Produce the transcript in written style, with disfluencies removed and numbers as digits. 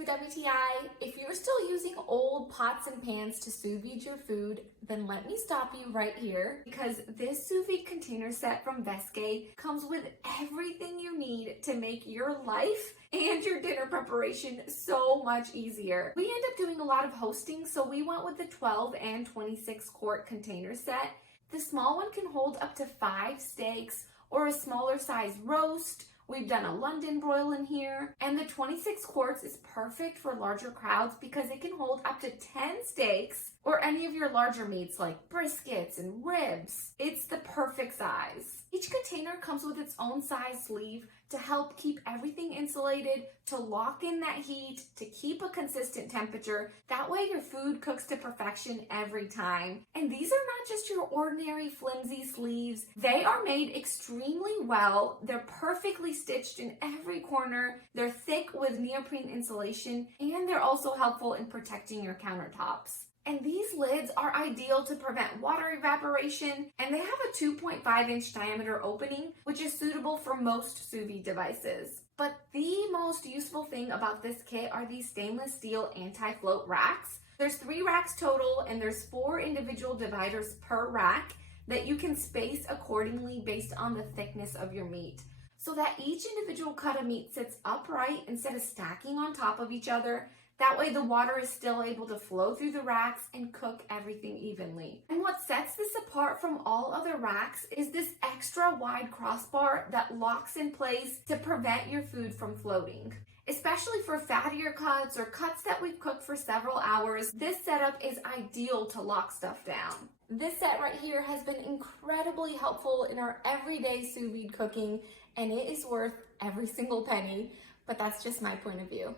to WTI. If you're still using old pots and pans to sous vide your food, then let me stop you right here, because this sous vide container set from Vaeske comes with everything you need to make your life and your dinner preparation so much easier. We end up doing a lot of hosting, so we went with the 12 and 26 quart container set. The small one can hold up to 5 steaks or a smaller size roast. We've done a London broil in here, and the 26 quarts is perfect for larger crowds because it can hold up to 10 steaks or any of your larger meats like briskets and ribs. It's the perfect size. Each container comes with its own size sleeve to help keep everything insulated, to lock in that heat, to keep a consistent temperature. That way your food cooks to perfection every time. And these are not just your ordinary flimsy sleeves. They are made extremely well. They're perfectly stitched in every corner. They're thick with neoprene insulation, and they're also helpful in protecting your countertops. And these lids are ideal to prevent water evaporation, and they have a 2.5-inch diameter opening, which is suitable for most sous vide devices. But the most useful thing about this kit are these stainless steel anti-float racks. There's 3 racks total, and there's 4 individual dividers per rack that you can space accordingly based on the thickness of your meat, so that each individual cut of meat sits upright instead of stacking on top of each other. That way the water is still able to flow through the racks and cook everything evenly. And what sets this apart from all other racks is this extra wide crossbar that locks in place to prevent your food from floating. Especially for fattier cuts or cuts that we've cooked for several hours, this setup is ideal to lock stuff down. This set right here has been incredibly helpful in our everyday sous vide cooking, and it is worth every single penny, but that's just my point of view.